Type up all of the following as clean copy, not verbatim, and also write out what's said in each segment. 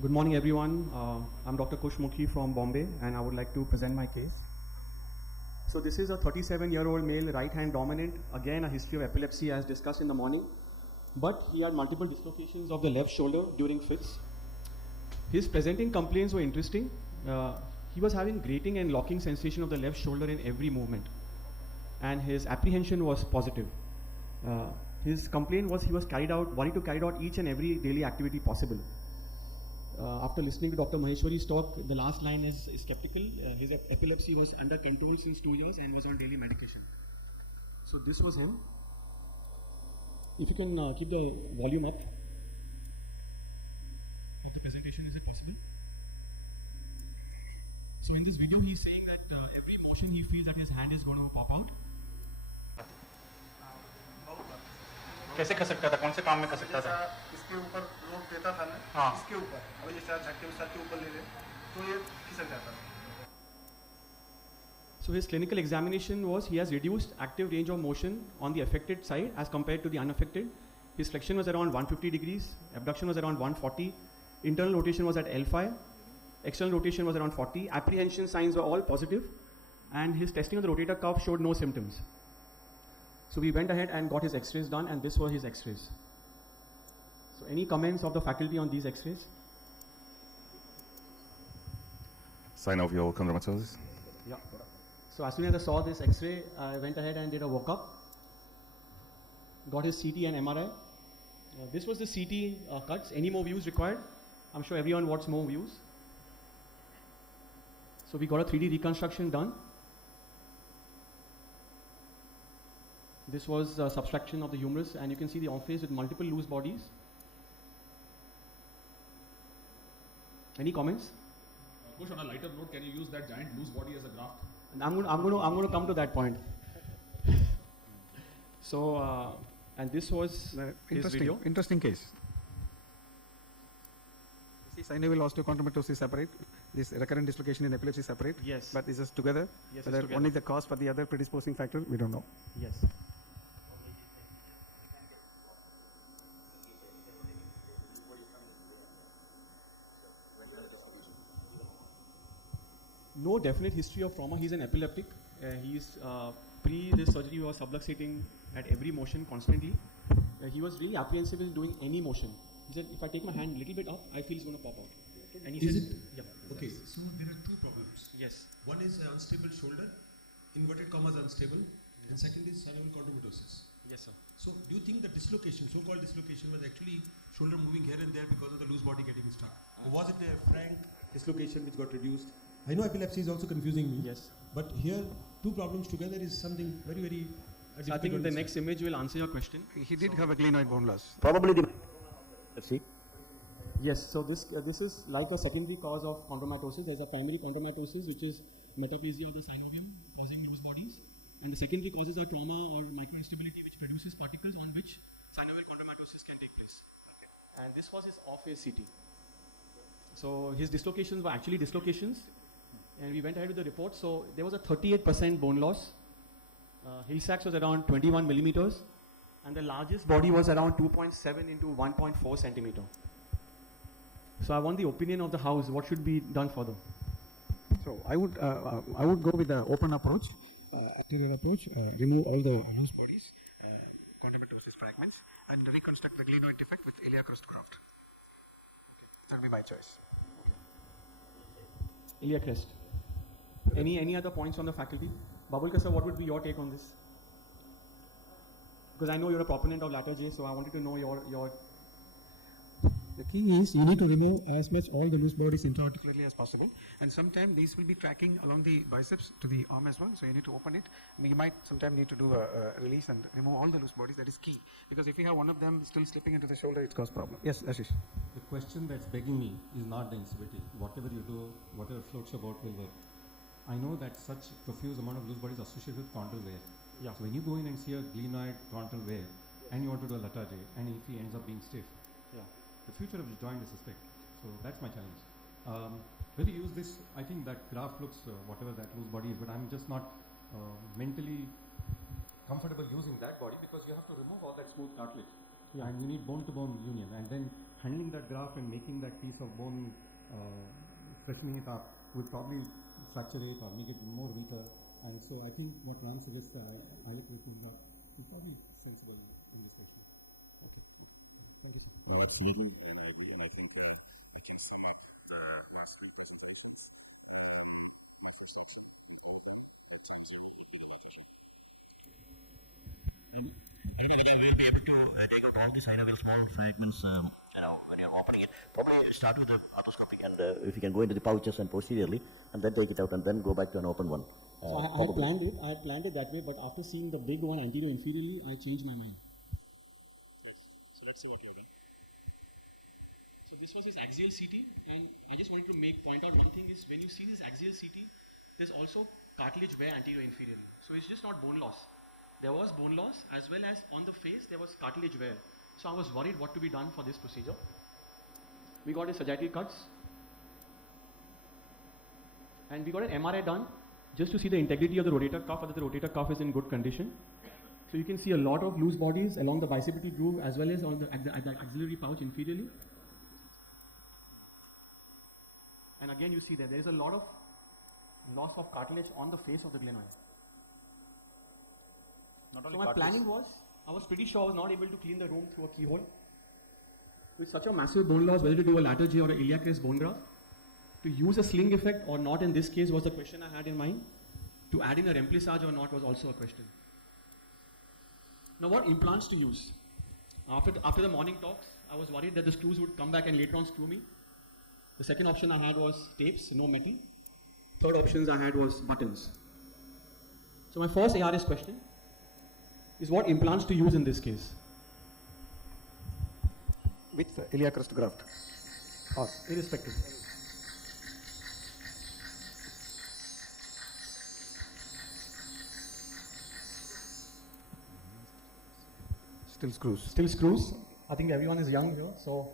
Good morning, everyone. I'm Dr. Mukhi from Bombay, and I would like to present my case. So this is a 37-year-old male, right-hand dominant. Again, a history of epilepsy as discussed in the morning. But he had multiple dislocations of the left shoulder during fits. His presenting complaints were interesting. He was having grating and locking sensation of the left shoulder in every movement. And his apprehension was positive. His complaint was he was worried to carry out each and every daily activity possible. After listening to Dr. Maheshwari's talk, the last line is skeptical. His epilepsy was under control since 2 years and was on daily medication. So this was him. If you can keep the volume up. Of the presentation, is it possible? So in this video, he's saying that every motion he feels that his hand is going to pop out. कैसे कर सकता था? कौन से काम में कर सकता था? इसके ऊपर लोड देता था ना, हाँ। इसके ऊपर अभी जैसे आप झटके के ऊपर ले लें तो ये खिसक जाता था. So his clinical examination was he has reduced active range of motion on the affected side as compared to the unaffected. His flexion was around 150 degrees, abduction was around 140, internal rotation was at L5, external rotation was around 40, apprehension signs were all positive, and his testing of the rotator cuff showed no symptoms. So we went ahead and got his x-rays done, and this were his x-rays. So any comments of the faculty on these x-rays? Sign off your chondromatosis. Yeah. So as soon as I saw this x-ray, I went ahead and did a workup. Got his CT and MRI. This was the CT cuts. Any more views required? I'm sure everyone wants more views. So we got a 3D reconstruction done. This was subtraction of the humerus, and you can see the on-face with multiple loose bodies. Any comments? Kush, on a lighter note, can you use that giant loose body as a graft? And I'm going to come to that point. So, and this was his video. Interesting case. You see, synovial osteochondromatosis separate. This recurrent dislocation in epilepsy separate. Yes. But this is together. Yes, Whether it's together. one is the cause for the other predisposing factor, we don't know. Yes. No definite history of trauma. He's an epileptic. Pre this surgery, he was subluxating at every motion constantly. He was really apprehensive in doing any motion. He said, if I take my hand a little bit up, I feel it's going to pop out. And he Is said, it? Yeah. Okay, so there are two problems. Yes. One is unstable shoulder, inverted commas unstable, and second is synovial chondromatosis. Yes, sir. So do you think the dislocation, so-called dislocation, was actually shoulder moving here and there because of the loose body getting stuck? Or was it a frank dislocation which got reduced? I know epilepsy is also confusing me. Yes. But here, two problems together is something very, very So I think the next image will answer your question. He did have a glenoid bone loss. Probably the epilepsy. Yes, so this is like a secondary cause of chondromatosis. There's a primary chondromatosis, which is metaplasia of the synovium causing loose bodies. And the secondary causes are trauma or microinstability, which produces particles on which synovial chondromatosis can take place. Okay. And this was his off-face CT. So his dislocations were actually dislocations. And we went ahead with the report. So there was a 38% bone loss. Hill-Sachs was around 21 millimeters. And the largest body was around 2.7 into 1.4 centimeter. So I want the opinion of the house. What should be done further? So I would go with the open approach, anterior approach, remove all the loose bodies, chondromatosis fragments, and reconstruct the glenoid defect with iliac crust graft. That will be my choice. Iliac crest. Any other points from the faculty? Babulka sir, what would be your take on this? Because I know you're a proponent of latter J, so I wanted to know your. The key is you need to remove as much all the loose bodies intraarticularly as possible, and sometimes these will be tracking along the biceps to the arm as well, so you need to open it. You might sometimes need to do a release and remove all the loose bodies. That is key, because if you have one of them still slipping into the shoulder, it causes problem. Yes, Ashish. The question that's begging me is not the instability. Whatever you do, whatever floats your boat will work. I know that such profuse amount of loose bodies associated with chondral wear. Yeah. So when you go in and see a glenoid chondral wear, and you want to do a latter J, and if he ends up being stiff, Yeah. the future of the joint is suspect. So that's my challenge. When you use this, I think that graph looks whatever that loose body is, but I'm just not mentally comfortable using that body because you have to remove all that smooth cartilage. Yeah. And you need bone-to-bone union, and then handling that graft and making that piece of bone, freshening it up, would probably fracture it or make it more weaker. And so I think what Ram suggests, I would think that is probably sensible in this case. Okay. Thank you. Well, absolutely, and I agree, and I think I can sum up the last three presentations. My first section, And again, we'll be able to take out all the synovial small fragments, when you're opening it. Probably start with the arthroscopy, and if you can go into the pouches and posteriorly, and then take it out, and then go back to an open one. So I had planned it that way, but after seeing the big one anterior inferiorly, I changed my mind. So let's see what you've done. So this was his axial CT, and I just wanted to point out one thing is when you see this axial CT, there's also cartilage wear anterior inferiorly. So it's just not bone loss. There was bone loss as well as on the face there was cartilage wear. So I was worried what to be done for this procedure. We got his sagittal cuts and we got an MRI done just to see the integrity of the rotator cuff, whether the rotator cuff is in good condition. So you can see a lot of loose bodies along the bicipital groove as well as on the axillary pouch inferiorly. And again you see there is a lot of loss of cartilage on the face of the glenoid. So my planning was, I was pretty sure I was not able to clean the room through a keyhole. With such a massive bone loss, whether to do a lateral J or a iliac crest bone graft, to use a sling effect or not in this case was the question I had in mind. To add in a remplissage or not was also a question. Now what implants to use? After the morning talks, I was worried that the screws would come back and later on screw me. The second option I had was tapes, no metal. Third options I had was buttons. So my first ARS question is what implants to use in this case? With iliac crest graft or Irrespective. still screws. Still screws. I think everyone is young here, so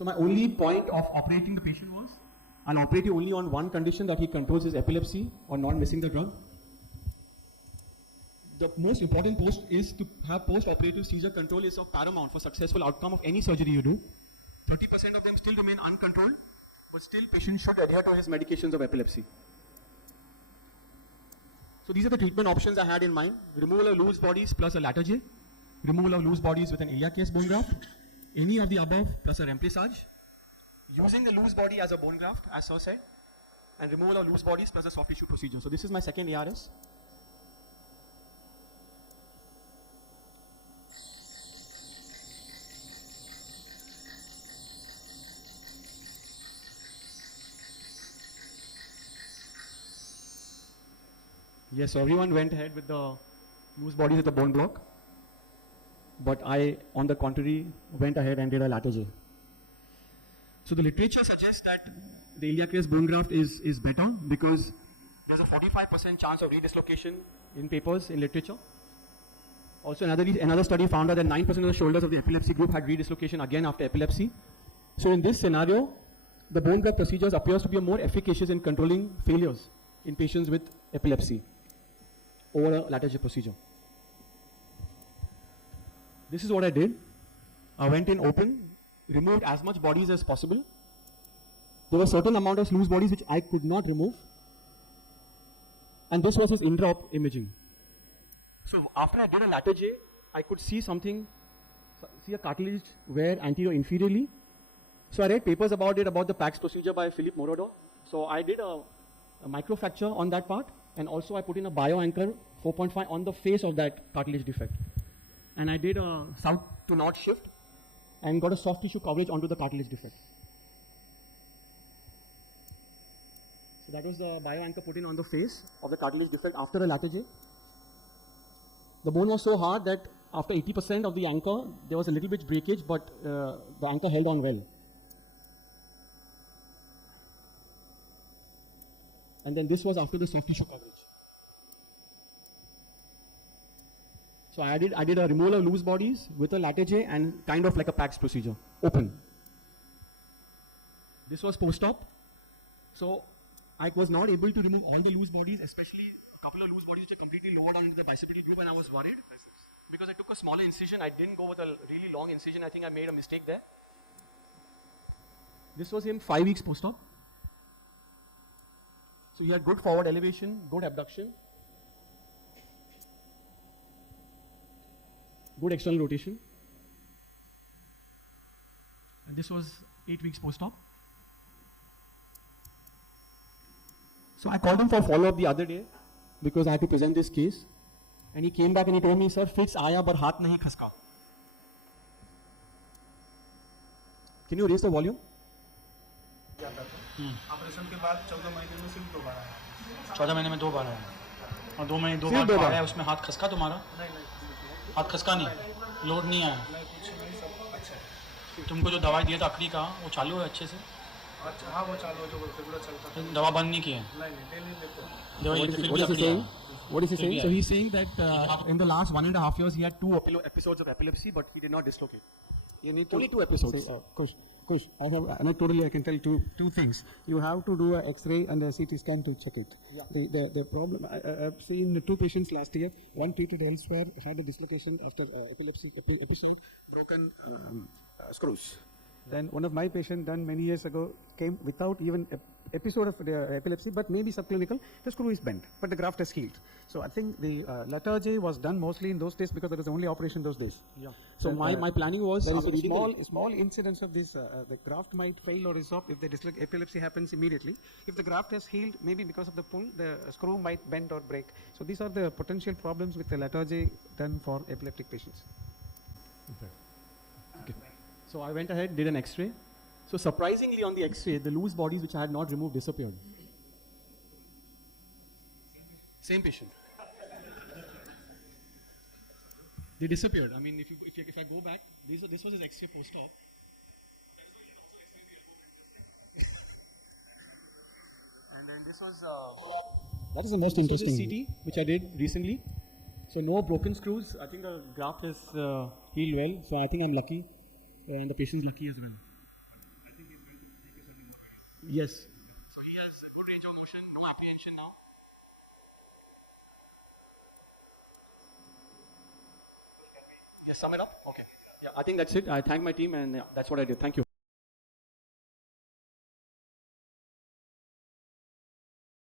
my only point of operating the patient was, I'll operate you only on one condition, that he controls his epilepsy or not missing the drug. The most important post is to have post-operative seizure control is of paramount for successful outcome of any surgery you do. 30% of them still remain uncontrolled, but still patient should adhere to his medications of epilepsy. So these are the treatment options I had in mind. Removal of loose bodies plus a lateral J. Removal of loose bodies with an iliac crest bone graft. Any of the above plus a remplissage. Using the loose body as a bone graft, as Sir said. And removal of loose bodies plus a soft tissue procedure. So this is my second ARS. Yes, so everyone went ahead with the loose bodies at the bone block. But I, on the contrary, went ahead and did a lateral J. So the literature suggests that the iliac crest bone graft is better because there's a 45% chance of redislocation in papers in literature. Also another study found out that 9% of the shoulders of the epilepsy group had redislocation again after epilepsy. So in this scenario, the bone graft procedures appears to be more efficacious in controlling failures in patients with epilepsy over a lateral J procedure. This is what I did. I went in open, removed as much bodies as possible. There was a certain amount of loose bodies which I could not remove. And this was his in-drop imaging. So after I did a lateral J, I could see something, see a cartilage wear anterior inferiorly. So I read papers about it, about the PAX procedure by Philippe Morodot. So I did a microfracture on that part, and also I put in a bioanchor 4.5 on the face of that cartilage defect. And I did a south to north shift and got a soft tissue coverage onto the cartilage defect. So that was the bioanchor put in on the face of the cartilage defect after the lateral J. The bone was so hard that after 80% of the anchor, there was a little bit breakage, but the anchor held on well. And then this was after the soft tissue coverage. So I did a removal of loose bodies with a lateral J and kind of like a PAX procedure, open. This was post-op. So I was not able to remove all the loose bodies, especially a couple of loose bodies which are completely lowered down into the bicipital groove, and I was worried. because I took a smaller incision. I didn't go with a really long incision. I think I made a mistake there. This was him 5 weeks post-op. So he had good forward elevation, good abduction, good external rotation. And this was 8 weeks post-op. So I called him for follow-up the other day because I had to present this case. And he came back and he told me, sir, fits आया पर हाथ नहीं खसका. Can you raise the volume? Operation के बाद 14 महीने में सिर्फ 2 बार आया. 14 महीने में 2 बार आया और 2 महीने 2 बार आया. उसमें हाथ खसका तुम्हारा? नहीं हाथ खसका नहीं, लोड नहीं आया. कुछ नहीं, सब अच्छा है. तुमको जो दवाई दिया था अकड़ी का वो चालू है अच्छे से? अच्छा हाँ वो चालू है, जो रेगुलर चलता था. दवा बंद नहीं की है? नहीं डेली लेते हैं. दवाई लेते फिर भी What is he अकड़ी saying? है. What is he saying? So he's saying that in the last 1.5 years he had 2 episodes of epilepsy, but he did not dislocate. You need to Only 2 episodes. Say, Kush, I can tell two things. You have to do an X-ray and a CT scan to check it. Yeah. The problem, I've seen 2 patients last year. One treated elsewhere had a dislocation after epilepsy episode, broken screws. Then one of my patients done many years ago came without even episode of epilepsy, but maybe subclinical. The screw is bent, but the graft has healed. So I think the letter was done mostly in those days because there was the only operation those days. Yeah. So my planning was there is a small incidence of this. The graft might fail or resolve if the epilepsy happens immediately. If the graft has healed, maybe because of the pull, the screw might bend or break. So these are the potential problems with the letter done for epileptic patients. Okay. So I went ahead, did an X-ray. So surprisingly on the X-ray, the loose bodies which I had not removed disappeared. Same patient. They disappeared. I mean, if I go back, this was his X-ray post-op. And then this was That is the most interesting. CT which I did recently. So no broken screws. I think the graft has healed well. So I think I'm lucky. And the patient is lucky as well. Yes. So he has good range of motion, no apprehension now. Yes, sum it up? Okay. Yeah, I think that's it. I thank my team and that's what I did. Thank you.